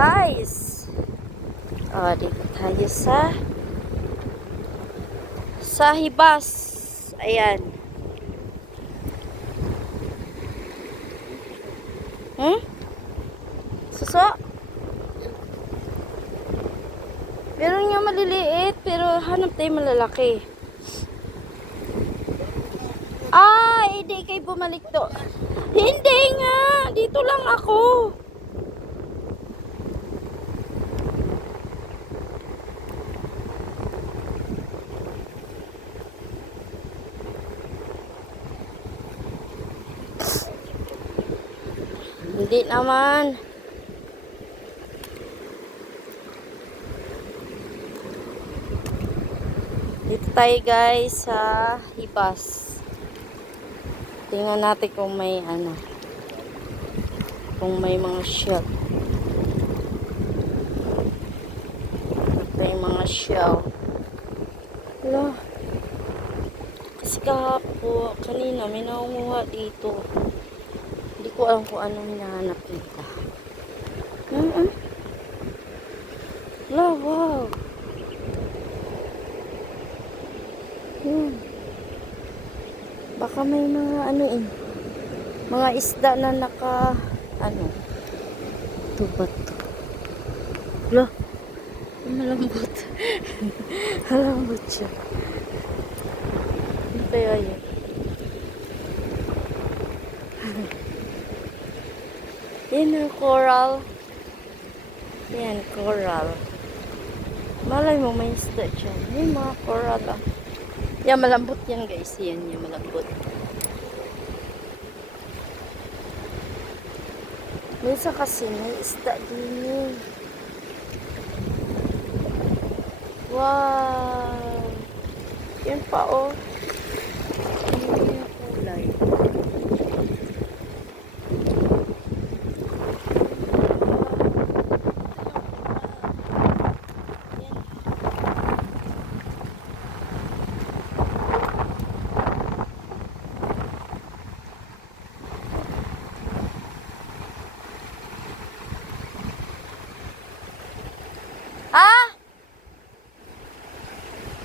guys. Dito tayo sa Hibas. Ayan. Suso? Meron nga maliliit, pero hanap tayo malalaki. Hindi kayo bumalik to. Hindi nga, dito lang ako. Hindi naman. Dito tayo guys sa Hibas. Tingnan natin kung may kung may mga shell. Ito yung mga shell. Wala. Kasi kanina may nangunguha dito. Hindi ko alam kung anong hinahanap nila. Wala, wow. Baka may mga mga isda na ito ba ito? Wala. Malambot. Malambot siya. Ano kaya yun? Yan ang coral. Yan, coral. Malay mo may isda dyan. Yan mga coral ah. Yan, malambot yan guys. Yan, yung malambot. Minsan kasi may isda din yun. Wow! Yan pa oh. Yan yung kulay.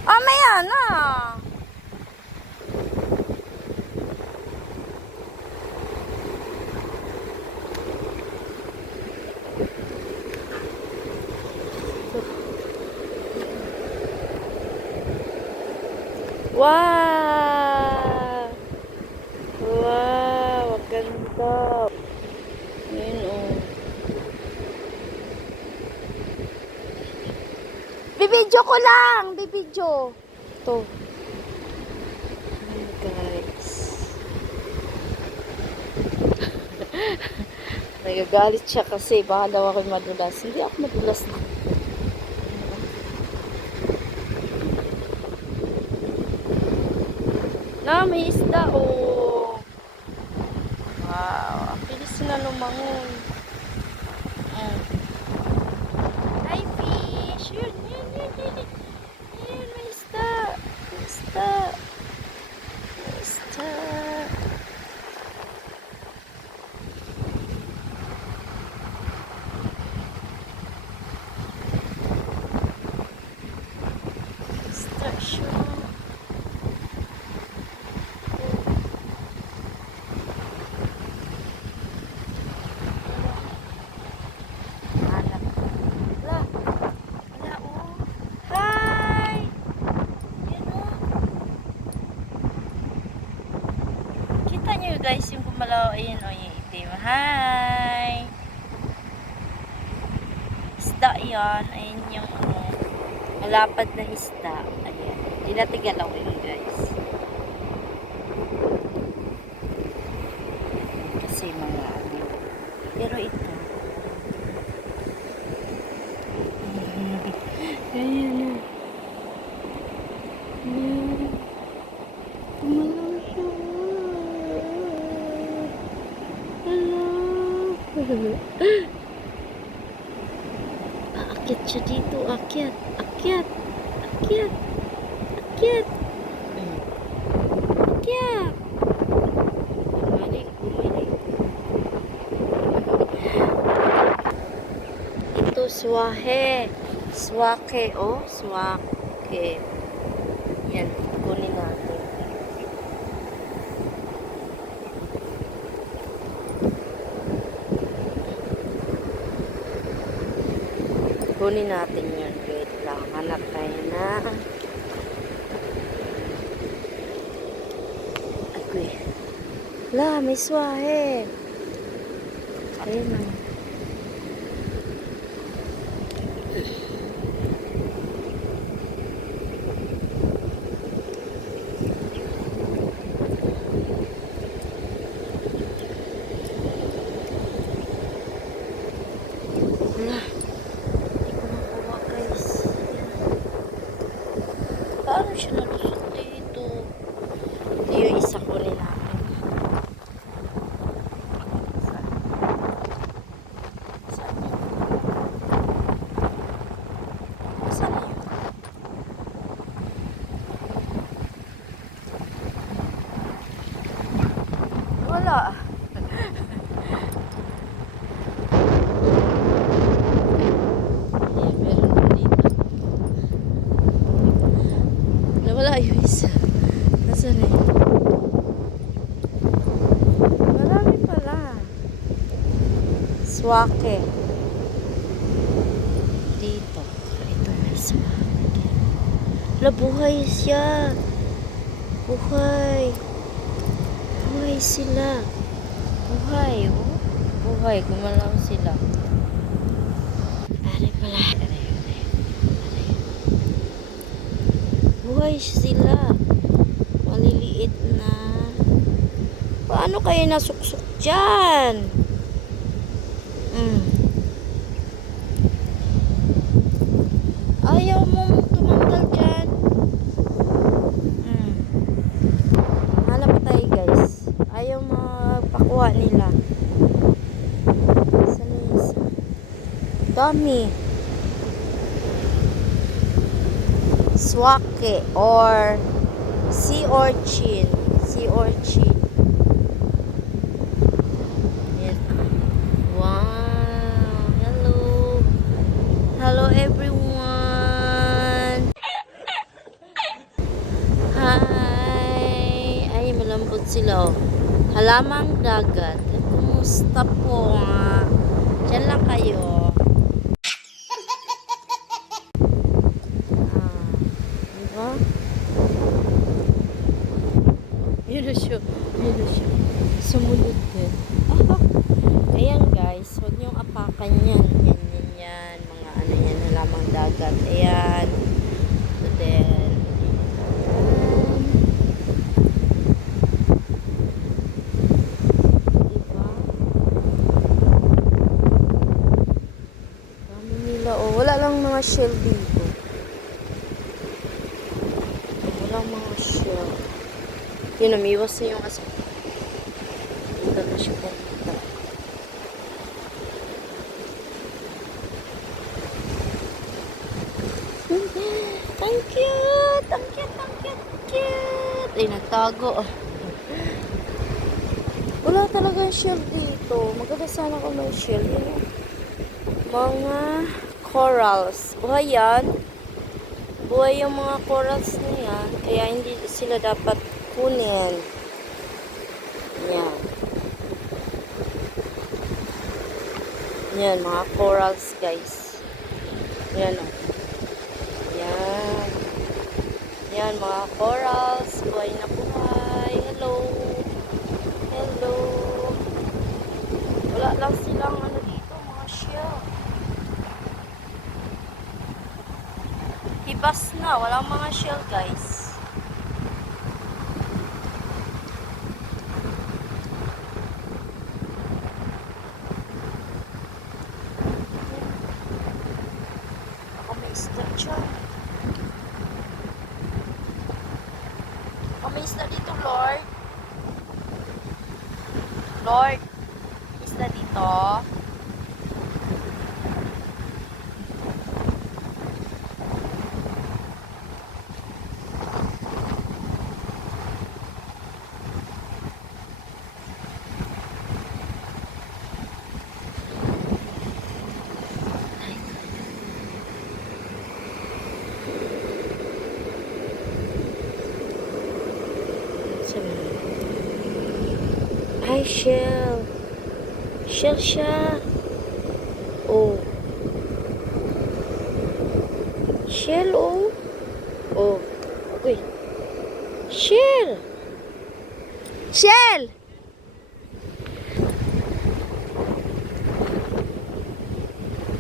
Mamaya na. Wow! Wow! Ang ganda. Ayan oh. Bibidyo ko lang! Bibidyo. Ito. Ayan guys. Nagagalit siya kasi baka daw ako'y madulas. Hindi ako madulas na. May isda oh. Wow. Ang bilis na lumangon. Hi fish. Yun. Ayan, may isda. May isda. May isda. Isda siya. Guys, yung gumalaw, ayun o, yung itim. Hi! Isda yan. Ayun yung malapad na isda. Ayan. Hindi natin galawin guys. Kasi mga pero ito. Ayan o. Gumalaw siya. Aakyat siya dito. Akyat. Akyat. Akyat. Akyat. Akyat. Bumalik. Bumalik. Swahe. Swake, oh. Swake. Yan, kunin natin. Kunin natin yun. Wait lang. Hanap tayo na. Okay. La, may swahe. Ayun na. Wala. Guys. Paano siya nalusot dito? Ito yung isa ko rin natin. Saan? Saan na yun? Wala. Wala yung isa. Nasaan na yun? Marami pala. Swake. Dito. Ito may swake. Wala, buhay siya. Buhay. Buhay sila. Buhay, oh. Buhay. Gumalaw sila. Ari pala. Ari. Buhay sila. Maliliit na. Paano kayo nasuksok dyan? Ayaw mo tumanggal dyan. Hanap tayo guys. Ayaw magpakuha nila. Saan na isa? Dami. Swake or sea urchin. Sea urchin. Yan. Wow. Hello. Hello everyone. Hi. Ay, malambot sila. Oh. Halamang dagat. Kumusta po? Diyan lang kayo. Yun na siya. Sumulot din. Ayan guys, huwag niyong apakan yan. Yan. Mga ano yan, halamang dagat. Ayan. So then, diba? Dami nila. Oh, wala lang mga shell dito. Walang mga shell. Yun, umiwas na yung aso. Hindi na siya pumunta. Ang cute! Ang cute! Ay, nagtago. Wala talagang shell dito. Maganda sana kung may shell. Yun, mga corals. Buhay yan. Buhay yung mga corals na yan. Kaya hindi sila dapat kunin. Yan. Yan, mga corals, guys. Yan, o. Yan. Yan, mga corals. Buhay na buhay. Hello. Hello. Wala lang silang ano dito, mga shell. Hibas na. Walang mga shell, guys. May isda dito, Lord. Lord, isda dito. Hi, Shell. Shell siya. Oh. Shell, oh. Oh. Uy. Shell. Shell!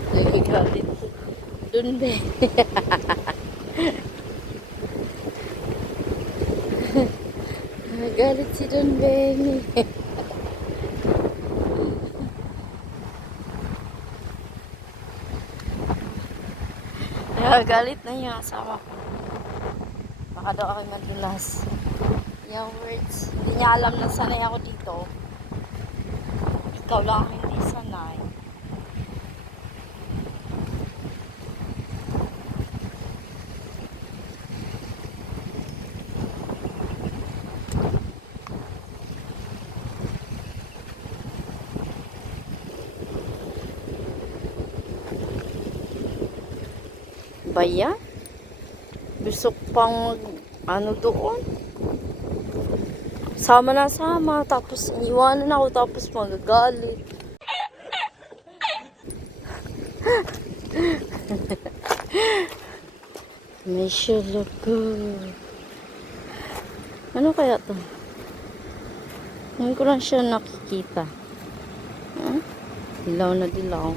Nagagalit. Dun, be. Nagagalit si Don Benny. Nagagalit na yung asawa ko. Baka daw ako madulas. Yung words, hindi niya alam na sanay ako dito. Ikaw lang ang hindi sanay. Baya? Gusto ko pang ano doon? Sama na sama, tapos iwanan ako, tapos magagalit. May shell ako. Ano kaya to? Ngayon ko lang siya nakikita. Huh? Dilaw na dilaw.